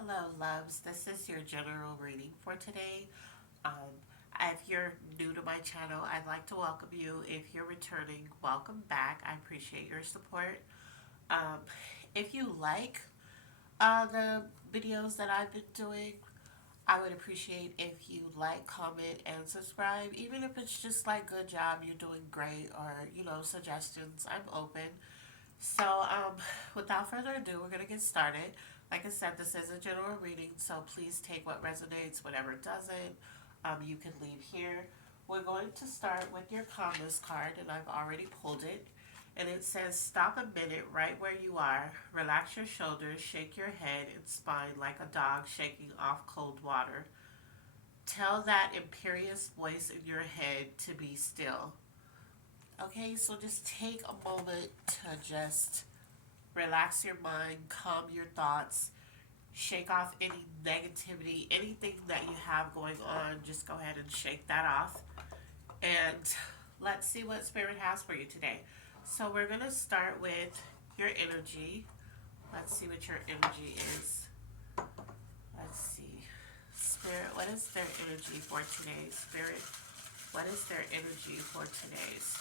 Hello, loves. This is your general reading for today. Um, if you're new to my channel, I'd like to welcome you. If you're returning, welcome back. I appreciate your support. Um, if you like the videos that I've been doing, I would appreciate if you like, comment, and subscribe. Even if it's just like good job, you're doing great, or suggestions. I'm open. So, without further ado, we're going to get started. Like I said, this is a general reading, so please take what resonates, whatever doesn't. You can leave here. We're going to start with your calmness card, and I've already pulled it. And it says, stop a minute right where you are. Relax your shoulders, shake your head and spine like a dog shaking off cold water. Tell that imperious voice in your head to be still. Okay, so just take a moment to just relax your mind, calm your thoughts, shake off any negativity, anything that you have going on. Just go ahead and shake that off. And let's see what Spirit has for you today. So, we're going to start with your energy. Let's see what your energy is. Let's see. Spirit, what is their energy for today? Spirit, what is their energy for today's?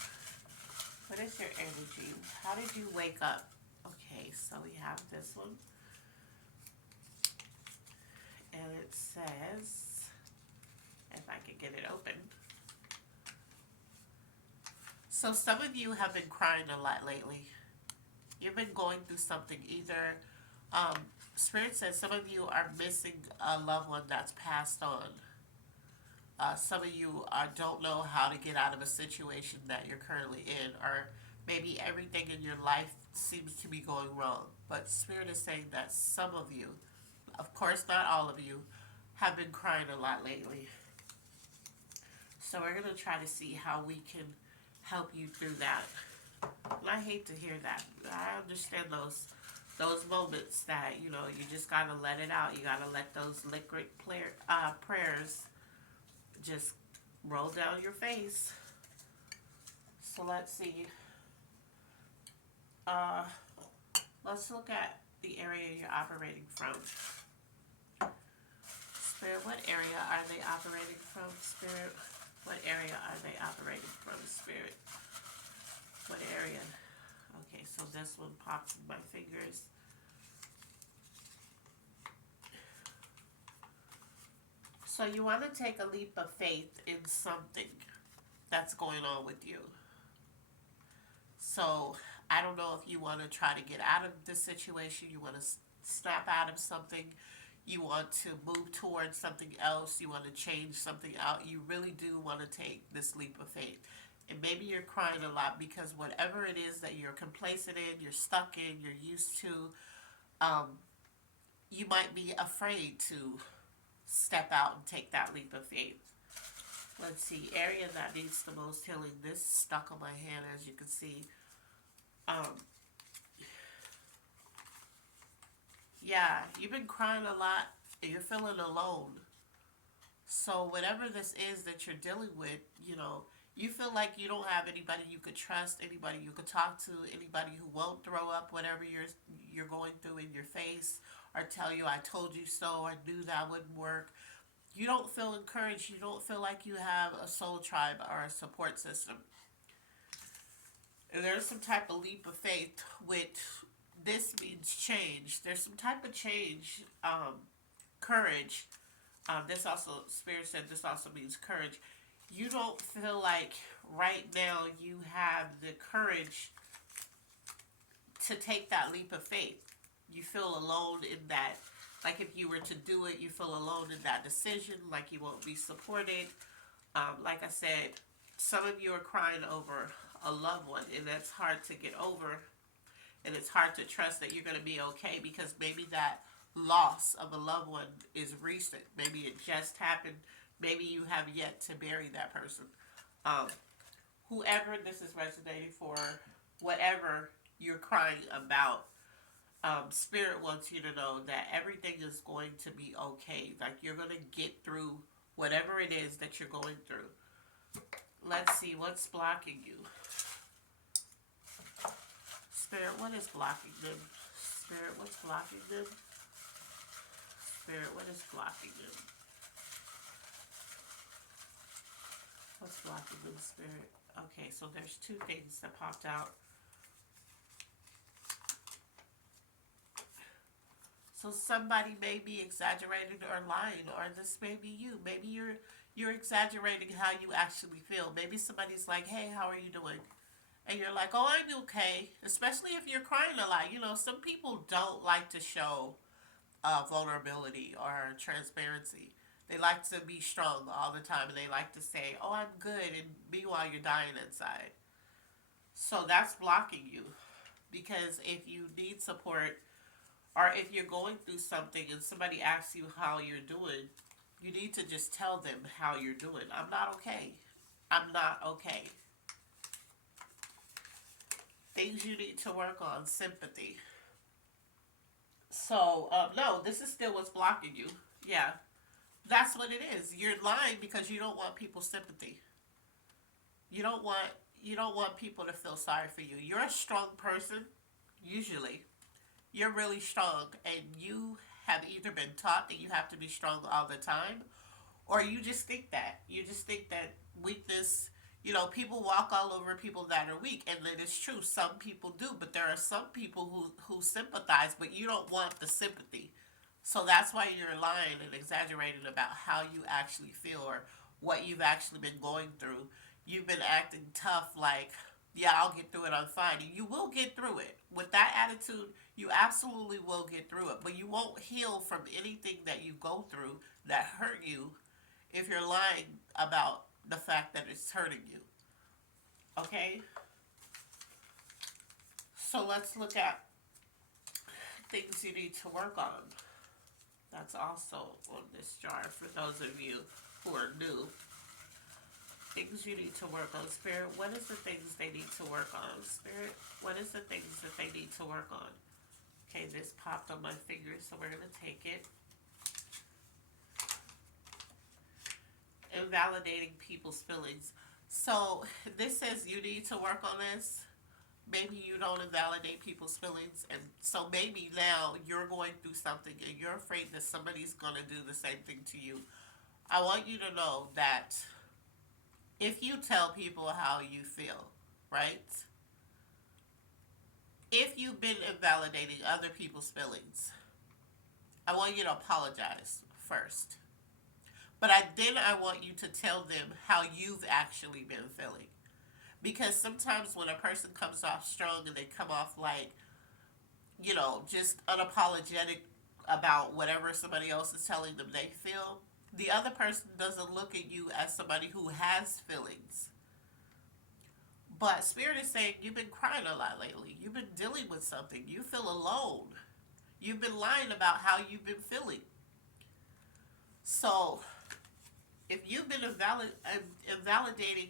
What is your energy? How did you wake up? Okay, so we have this one. And it says, if I can get it open. So some of you have been crying a lot lately. You've been going through something. Either Spirit says some of you are missing a loved one that's passed on. Some of you don't know how to get out of a situation that you're currently in, or maybe everything in your life seems to be going wrong. But Spirit is saying that some of you, of course not all of you, have been crying a lot lately. So we're going to try to see how we can help you through that. And I hate to hear that. I understand those moments that you just gotta let it out. You gotta let those liquid prayers just roll down your face. So let's see. Uh, let's look at the area you're operating from. Spirit, what area are they operating from? Spirit, what area are they operating from? Spirit, what area? Okay, so this one pops in my fingers. So you want to take a leap of faith in something that's going on with you. So I don't know if you want to try to get out of this situation. You want to snap out of something. You want to move towards something else. You want to change something out. You really do want to take this leap of faith. And maybe you're crying a lot because whatever it is that you're complacent in, you're stuck in, you're used to, um, you might be afraid to step out and take that leap of faith. Let's see, area that needs the most healing. This is stuck on my hand, as you can see. Um, yeah, you've been crying a lot and you're feeling alone. So whatever this is that you're dealing with, you feel like you don't have anybody you could trust, anybody you could talk to, anybody who won't throw up whatever you're going through in your face, or tell you I told you so, I knew that wouldn't work. You don't feel encouraged. You don't feel like you have a soul tribe or a support system. And there's some type of leap of faith, which this means change. There's some type of change, courage. This also, Spirit said this also means courage. You don't feel like right now you have the courage to take that leap of faith. You feel alone in that. Like if you were to do it, you feel alone in that decision, like you won't be supported. Like I said, some of you are crying over a loved one, and that's hard to get over. And it's hard to trust that you're going to be okay because maybe that loss of a loved one is recent. Maybe it just happened. Maybe you have yet to bury that person. Um, Whoever this is resonating for, whatever you're crying about, Spirit wants you to know that everything is going to be okay. Like you're going to get through whatever it is that you're going through. Let's see what's blocking you. Spirit, what is blocking them? Spirit, what's blocking them? Spirit, what is blocking them? What's blocking them, Spirit? Okay, so there's two things that popped out. So somebody may be exaggerating or lying, or this may be you. Maybe you're exaggerating how you actually feel. Maybe somebody's like, "Hey, how are you doing?" And you're like, "Oh, I'm okay." Especially if you're crying a lot. You know, some people don't like to show vulnerability or transparency. They like to be strong all the time, and they like to say, "Oh, I'm good," and meanwhile you're dying inside. So that's blocking you because if you need support or if you're going through something and somebody asks you how you're doing, you need to just tell them how you're doing. I'm not okay. I'm not okay. Things you need to work on, sympathy. So, no, this is still what's blocking you. Yeah, that's what it is. You're lying because you don't want people's sympathy. You don't want you don't want people to feel sorry for you. You're a strong person, usually. You're really strong, and you have either been taught that you have to be strong all the time, or you just think that. You just think that weakness, people walk all over people that are weak, and it is true. Some people do, but there are some people who sympathize, but you don't want the sympathy. So that's why you're lying and exaggerating about how you actually feel or what you've actually been going through. You've been acting tough, like, yeah, I'll get through it, I'm fine. And you will get through it. With that attitude, you absolutely will get through it. But you won't heal from anything that you go through that hurt you if you're lying about the fact that it's hurting you. Okay? So let's look at things you need to work on. That's also on this jar for those of you who are new. Things you need to work on. Spirit, what is the things they need to work on? Spirit, what is the things that they need to work on? Okay, this popped on my finger, so we're going to take it. Invalidating people's feelings. So this says you need to work on this. Maybe you don't invalidate people's feelings, and so maybe now you're going through something and you're afraid that somebody's going to do the same thing to you. I want you to know that if you tell people how you feel, right? If you've been invalidating other people's feelings, I want you to apologize first. But then I want you to tell them how you've actually been feeling. Because sometimes when a person comes off strong and they come off like, just unapologetic about whatever somebody else is telling them they feel, the other person doesn't look at you as somebody who has feelings. But Spirit is saying you've been crying a lot lately. You've been dealing with something. You feel alone. You've been lying about how you've been feeling. So, if you've been invalidating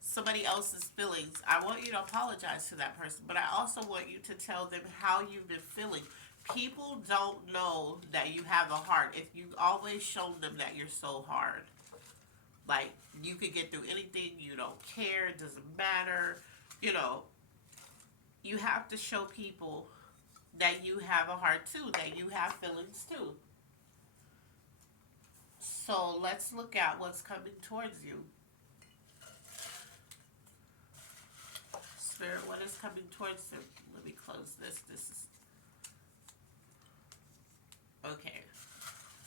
somebody else's feelings, I want you to apologize to that person. But I also want you to tell them how you've been feeling. People don't know that you have a heart if you've always shown them that you're so hard. Like, you could get through anything, you don't care, it doesn't matter. You know, you have to show people that you have a heart too, that you have feelings too. So let's look at what's coming towards you. Spirit, what is coming towards them? Let me close this. This is okay.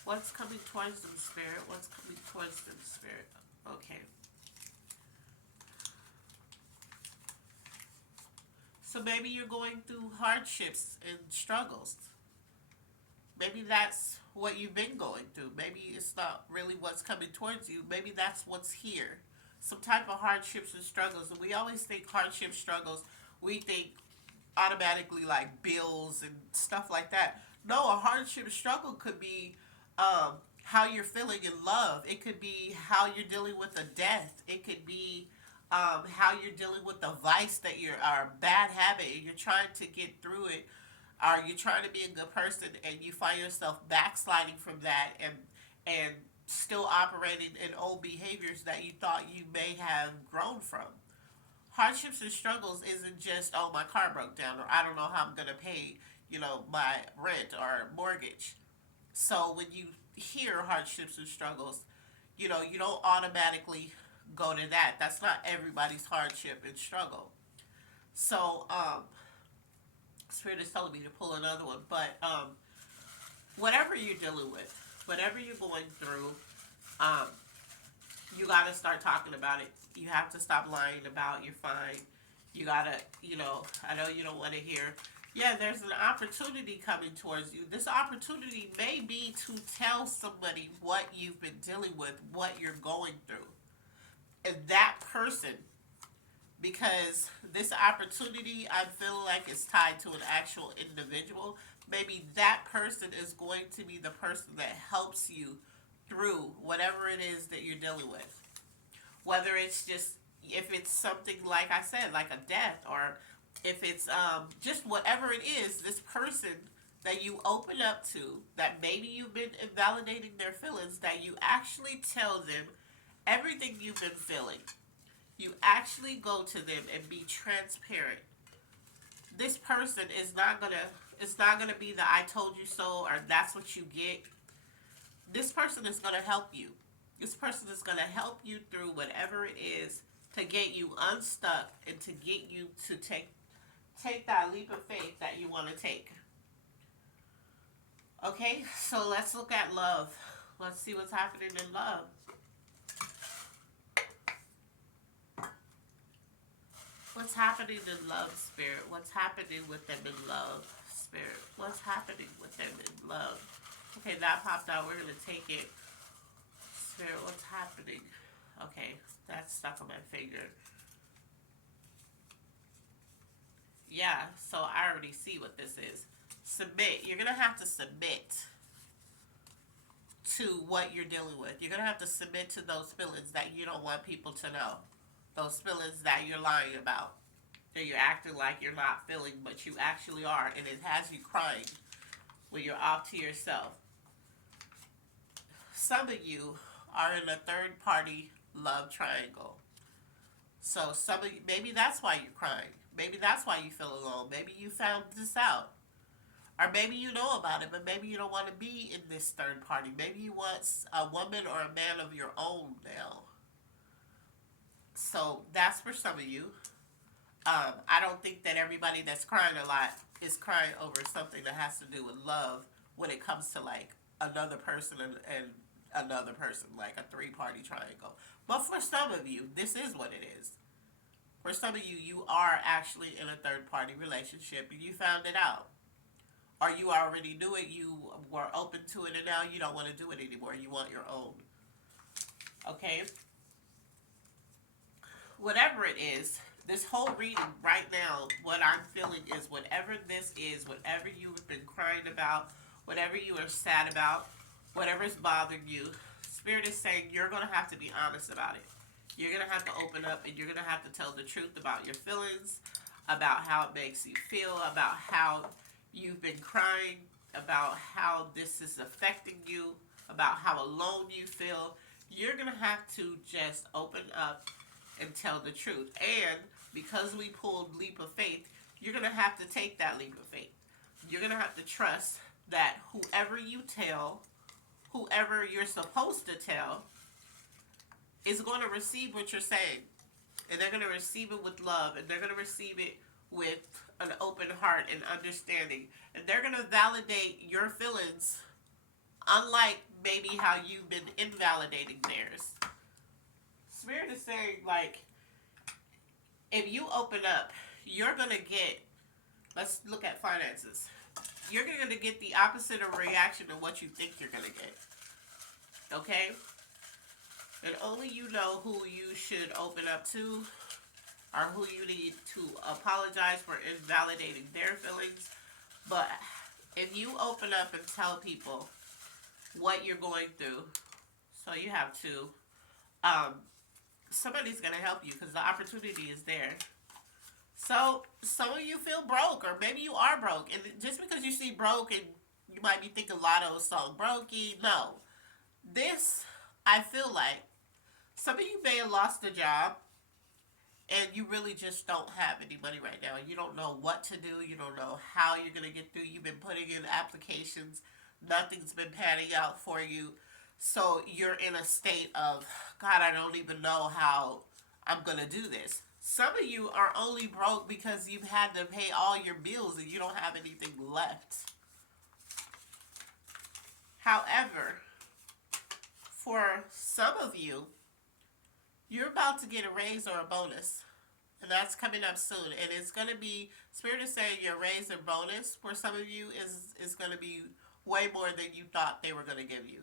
What's coming towards them, Spirit? What's coming towards them, Spirit? Okay. So maybe you're going through hardships and struggles. Maybe that's what you've been going through. Maybe it's not really what's coming towards you. Maybe that's what's here. Some type of hardships and struggles. And we always think hardship struggles, we think automatically like bills and stuff like that. No, a hardship struggle could be how you're feeling in love. It could be how you're dealing with a death. It could be how you're dealing with a vice that you're or a bad habit and you're trying to get through it. Are you trying to be a good person and you find yourself backsliding from that and still operating in old behaviors that you thought you may have grown from? Hardships and struggles isn't just, oh, my car broke down or I don't know how I'm going to pay, my rent or mortgage. So when you hear hardships and struggles, you don't automatically go to that. That's not everybody's hardship and struggle. So, Spirit is telling me to pull another one, but whatever you're dealing with, whatever you're going through, um, you got to start talking about it. You have to stop lying about you're fine. You got to, I know you don't want to hear, yeah, there's an opportunity coming towards you. This opportunity may be to tell somebody what you've been dealing with, what you're going through. And that person, because this opportunity I feel like is tied to an actual individual, maybe that person is going to be the person that helps you through whatever it is that you're dealing with. Whether it's just, if it's something like I said, like a death, or if it's just whatever it is, this person that you open up to, that maybe you've been invalidating their feelings, that you actually tell them everything you've been feeling. You actually go to them and be transparent. This person is not gonna, it's not gonna be the I told you so or that's what you get. This person is gonna help you. This person is gonna help you through whatever it is to get you unstuck and to get you to take that leap of faith that you want to take. Okay, so let's look at love. Let's see what's happening in love. What's happening in love, Spirit? What's happening with them in love, Spirit? What's happening with them in love? Okay, that popped out. We're going to take it. Spirit, what's happening? Okay, that's stuck on my finger. Yeah, so I already see what this is. Submit. You're going to have to submit to what you're dealing with. You're going to have to submit to those feelings that you don't want people to know. Those feelings that you're lying about. That you're acting like you're not feeling, but you actually are. And it has you crying when you're off to yourself. Some of you are in a third party love triangle. So some of you, maybe that's why you're crying. Maybe that's why you feel alone. Maybe you found this out. Or maybe you know about it, but maybe you don't want to be in this third party. Maybe you want a woman or a man of your own now. So that's for some of you. I don't think that everybody that's crying a lot is crying over something that has to do with love when it comes to like another person and another person, like a three-party triangle. But for some of you, this is what it is. For some of you, you are actually in a third-party relationship and you found it out. Or you already knew it, you were open to it, and now you don't want to do it anymore. You want your own. Okay? Whatever it is, this whole reading right now, what I'm feeling is whatever this is, whatever you've been crying about, whatever you are sad about, whatever's bothering you, Spirit is saying you're going to have to be honest about it. You're going to have to open up and you're going to have to tell the truth about your feelings, about how it makes you feel, about how you've been crying, about how this is affecting you, about how alone you feel. You're going to have to just open up and tell the truth. And because we pulled leap of faith, you're going to have to take that leap of faith. You're going to have to trust that whoever you tell, whoever you're supposed to tell, is going to receive what you're saying. And they're going to receive it with love. And they're going to receive it with an open heart and understanding. And they're going to validate your feelings, unlike maybe how you've been invalidating theirs. Spirit is saying, like, if you open up, you're going to get, let's look at finances. You're going to get the opposite of reaction of what you think you're going to get. Okay? And only you know who you should open up to, or who you need to apologize for invalidating their feelings. But if you open up and tell people what you're going through, so you have to, somebody's going to help you because the opportunity is there. So some of you feel broke, or maybe you are broke. And just because you see broke and you might be thinking Lotto's song, Brokey, no. This, I feel like, some of you may have lost a job and you really just don't have any money right now. You don't know what to do. You don't know how you're going to get through. You've been putting in applications Nothing's been panning out for you. So you're in a state of, God, I don't even know how I'm going to do this. Some of you are only broke because you've had to pay all your bills and you don't have anything left. However, for some of you, you're about to get a raise or a bonus. And that's coming up soon. And it's going to be, Spirit is saying your raise and bonus for some of you is going to be way more than you thought they were going to give you.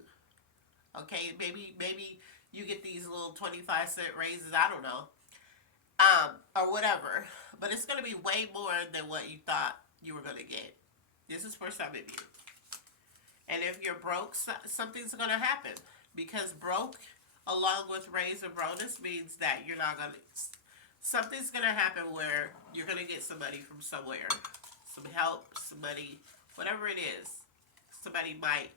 Okay, maybe you get these little 25-cent raises, I don't know, or whatever. But it's going to be way more than what you thought you were going to get. This is for some of you. And if you're broke, something's going to happen. Because broke, along with raise and bonus, means that you're not going to... Something's going to happen where you're going to get some money from somewhere. Some help, some money, whatever it is. Somebody might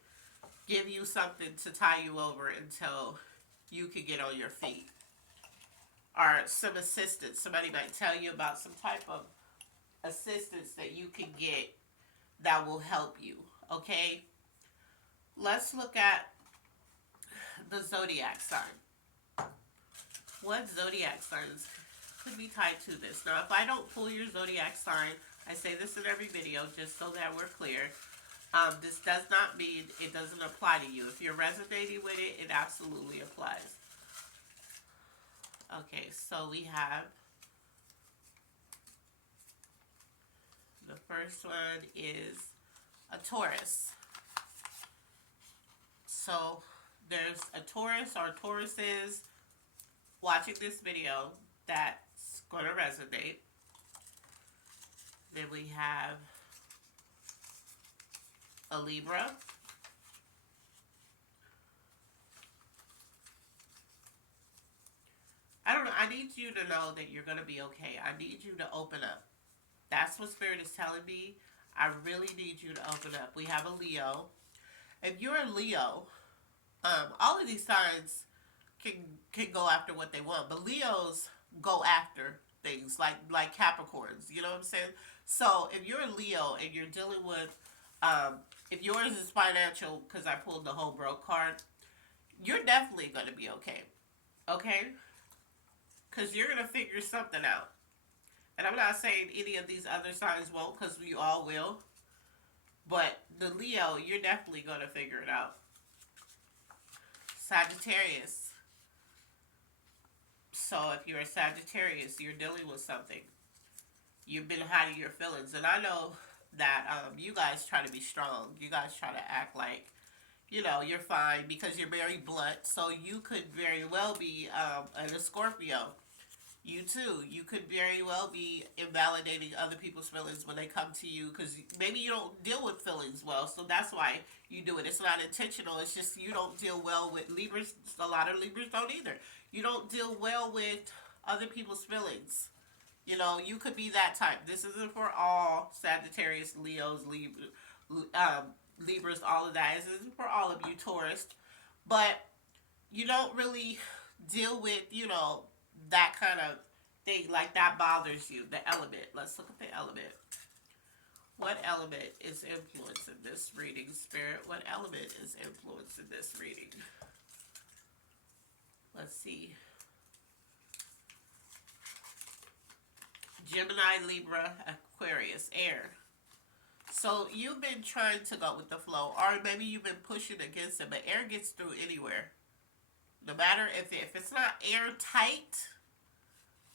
give you something to tie you over until you can get on your feet. Or some assistance. Somebody might tell you about some type of assistance that you can get that will help you. Okay? Let's look at the zodiac sign. What zodiac signs could be tied to this? Now, if I don't pull your zodiac sign, I say this in every video just so that we're clear. This does not mean it doesn't apply to you. If you're resonating with it, it absolutely applies. Okay, so we have the first one is a Taurus. So there's a Taurus or Tauruses watching this video that's going to resonate. Then we have a Libra. I don't know. I need you to know that you're going to be okay. I need you to open up. That's what Spirit is telling me. I really need you to open up. We have a Leo. If you're a Leo, all of these signs can go after what they want, but Leos go after things like Capricorns. You know what I'm saying? So if you're a Leo and you're dealing with, if yours is financial, because I pulled the whole broke card, you're definitely going to be okay. Okay? Because you're going to figure something out. And I'm not saying any of these other signs won't, because we all will. But the Leo, you're definitely going to figure it out. Sagittarius. So if you're a Sagittarius, you're dealing with something. You've been hiding your feelings. And I know that you guys try to be strong. You guys try to act like, you know, you're fine because you're very blunt. So you could very well be a Scorpio. You too. You could very well be invalidating other people's feelings when they come to you because maybe you don't deal with feelings well. So that's why you do it. It's not intentional. It's just you don't deal well with Libras. A lot of Libras don't either. You don't deal well with other people's feelings. You know, you could be that type. This isn't for all Sagittarius, Leos, Libras, all of that. This isn't for all of you Taurus. But you don't really deal with, you know, that kind of thing, like that bothers you. The element. Let's look at the element. What element is influencing this reading, Spirit? What element is influencing this reading? Let's see. Gemini, Libra, Aquarius, air. So you've been trying to go with the flow, or maybe you've been pushing against it, but air gets through anywhere. No matter if it's not airtight,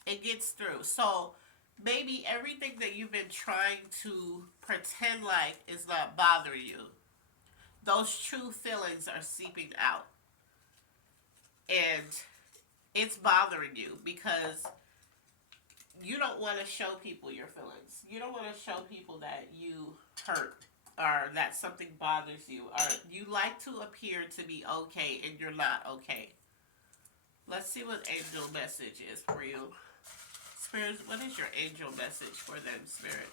it gets through. So maybe everything that you've been trying to pretend like is not bothering you, those true feelings are seeping out. And it's bothering you because you don't want to show people your feelings. You don't want to show people that you hurt or that something bothers you, or you like to appear to be okay and you're not okay. Let's see what angel message is for you. Spirit, what is your angel message for them, Spirit?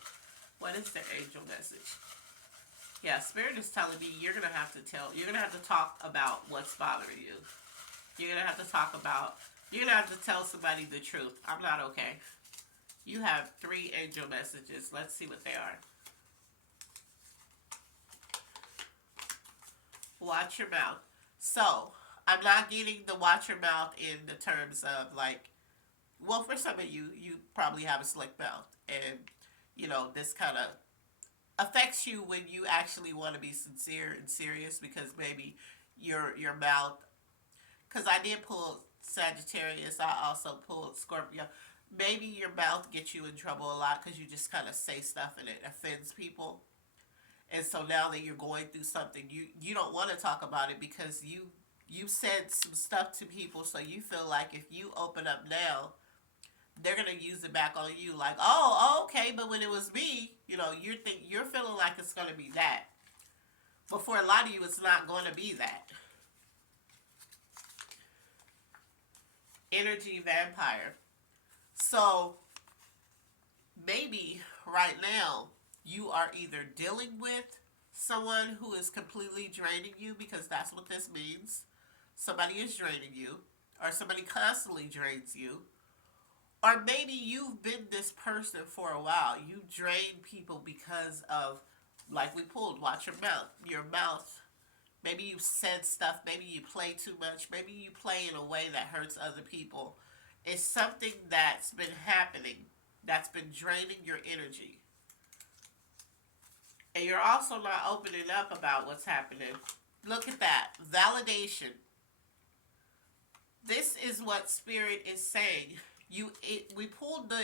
What is the angel message? Yeah, Spirit is telling me you're going to have to talk about what's bothering you. You're going to have to tell somebody the truth. I'm not okay. You have 3 angel messages. Let's see what they are. Watch your mouth. So, I'm not getting the watch your mouth in the terms of like, well, for some of you, you probably have a slick mouth. And, this kind of affects you when you actually want to be sincere and serious because maybe your mouth, because I did pull Sagittarius, I also pulled Scorpio. Maybe your mouth gets you in trouble a lot because you just kind of say stuff and it offends people. And so now that you're going through something, you don't want to talk about it because you said some stuff to people, so you feel like if you open up now, they're gonna use it back on you. Like, oh, okay, but when it was me, you're feeling like it's gonna be that. But for a lot of you, it's not going to be that. Energy vampire. So maybe right now you are either dealing with someone who is completely draining you because that's what this means. Somebody is draining you, or somebody constantly drains you, or maybe you've been this person for a while. You drain people because of, like we pulled, watch your mouth. Your mouth. Maybe you said stuff. Maybe you play too much. Maybe you play in a way that hurts other people. It's something that's been happening that's been draining your energy. And you're also not opening up about what's happening. Look at that. Validation. This is what Spirit is saying. We pulled the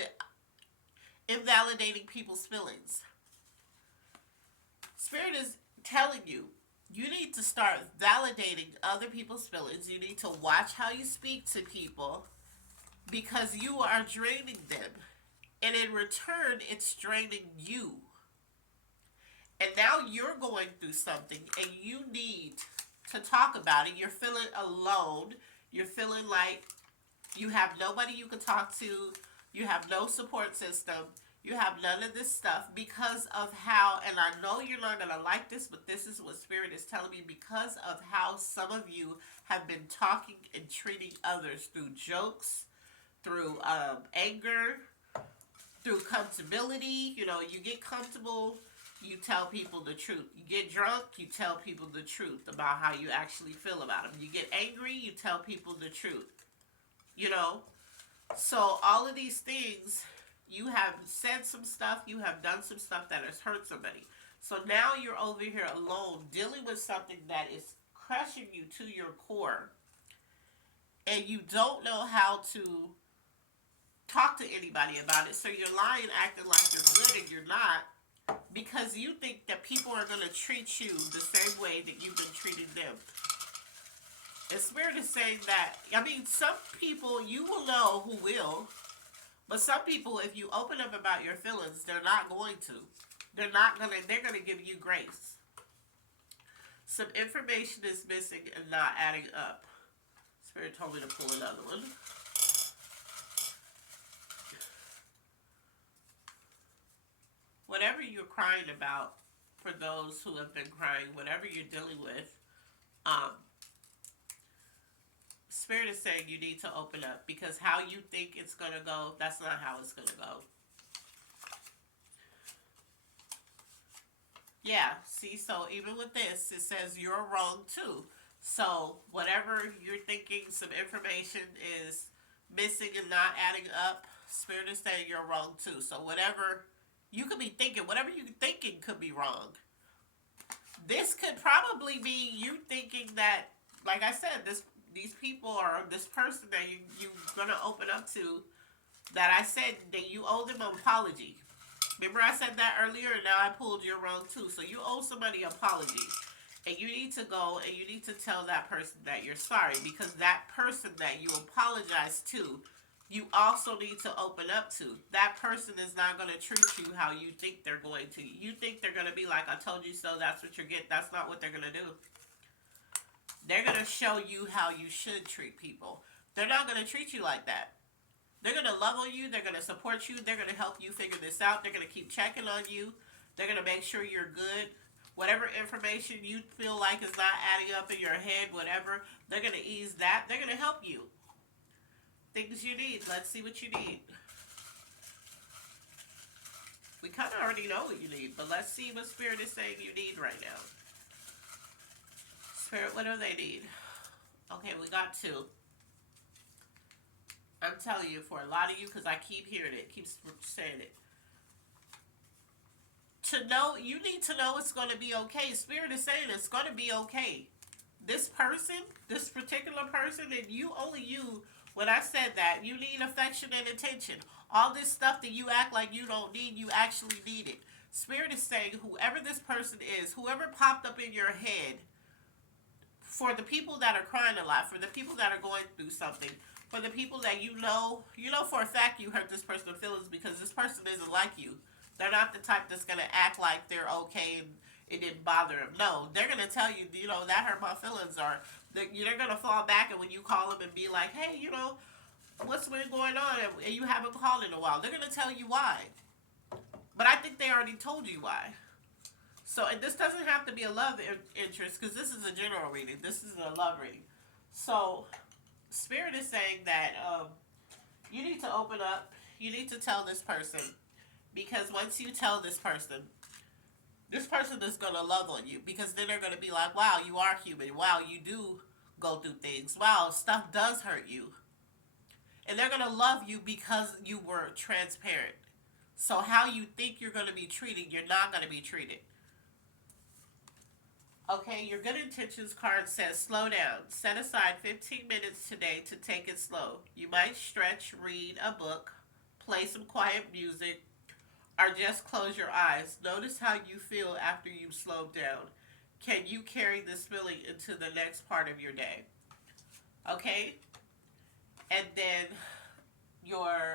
invalidating people's feelings. Spirit is telling you, you need to start validating other people's feelings. You need to watch how you speak to people because you are draining them. And in return, it's draining you. And now you're going through something and you need to talk about it. You're feeling alone. You're feeling like you have nobody you can talk to. You have no support system. You have none of this stuff because of how, and I know you're not going to like this, but this is what Spirit is telling me, because of how some of you have been talking and treating others through jokes, through anger, through comfortability. You get comfortable, you tell people the truth. You get drunk, you tell people the truth about how you actually feel about them. You get angry, you tell people the truth. So all of these things, you have said some stuff, you have done some stuff that has hurt somebody. So now you're over here alone dealing with something that is crushing you to your core. And you don't know how to talk to anybody about it. So you're lying, acting like you're good and you're not, because you think that people are going to treat you the same way that you've been treating them. And Spirit is saying that, some people you will know who will, but some people, if you open up about your feelings, they're not going to. They're going to give you grace. Some information is missing and not adding up. Spirit told me to pull another one. Whatever you're crying about, for those who have been crying, whatever you're dealing with, Spirit is saying you need to open up, because how you think it's going to go, that's not how it's going to go. Yeah, see, so even with this, it says you're wrong too. So whatever you're thinking, some information is missing and not adding up, Spirit is saying you're wrong too. So whatever you could be thinking, whatever you're thinking could be wrong. This could probably be you thinking that, like I said, these people, or this person that you're going to open up to, that I said that you owe them an apology. Remember I said that earlier, and now I pulled you're wrong too. So you owe somebody an apology. And you need to go and you need to tell that person that you're sorry, because that person that you apologize to, you also need to open up to. That person is not going to treat you how you think they're going to. You think they're going to be like, I told you so, that's what you get. That's not what they're going to do. They're going to show you how you should treat people. They're not going to treat you like that. They're going to love on you. They're going to support you. They're going to help you figure this out. They're going to keep checking on you. They're going to make sure you're good. Whatever information you feel like is not adding up in your head, whatever, they're going to ease that. They're going to help you. Things you need. Let's see what you need. We kind of already know what you need, but let's see what Spirit is saying you need right now. Spirit, what do they need? Okay, we got two. I'm telling you, for a lot of you, because I keep hearing it, keep saying it. To know, you need to know it's going to be okay. Spirit is saying it's going to be okay. This person, this particular person, and you, only you, when I said that, you need affection and attention. All this stuff that you act like you don't need, you actually need it. Spirit is saying whoever this person is, whoever popped up in your head, for the people that are crying a lot, for the people that are going through something, for the people that you know for a fact you hurt this person's feelings because this person isn't like you. They're not the type that's gonna act like they're okay and it didn't bother them. No, they're gonna tell you, you know, that hurt my feelings, or they're gonna fall back and when you call them and be like, hey, you know, what's been going on, and you haven't called in a while. They're gonna tell you why, but I think they already told you why. So, and this doesn't have to be a love interest because this is a general reading. This is a love reading. So, Spirit is saying that you need to open up. You need to tell this person because once you tell this person is gonna love on you because then they're gonna be like, "Wow, you are human. Wow, you do go through things. Wow, stuff does hurt you," and they're gonna love you because you were transparent. So, how you think you're gonna be treated, you're not gonna be treated. Okay, your good intentions card says slow down. Set aside 15 minutes today to take it slow. You might stretch, read a book, play some quiet music, or just close your eyes. Notice how you feel after you've slowed down. Can you carry this feeling into the next part of your day? Okay? And then your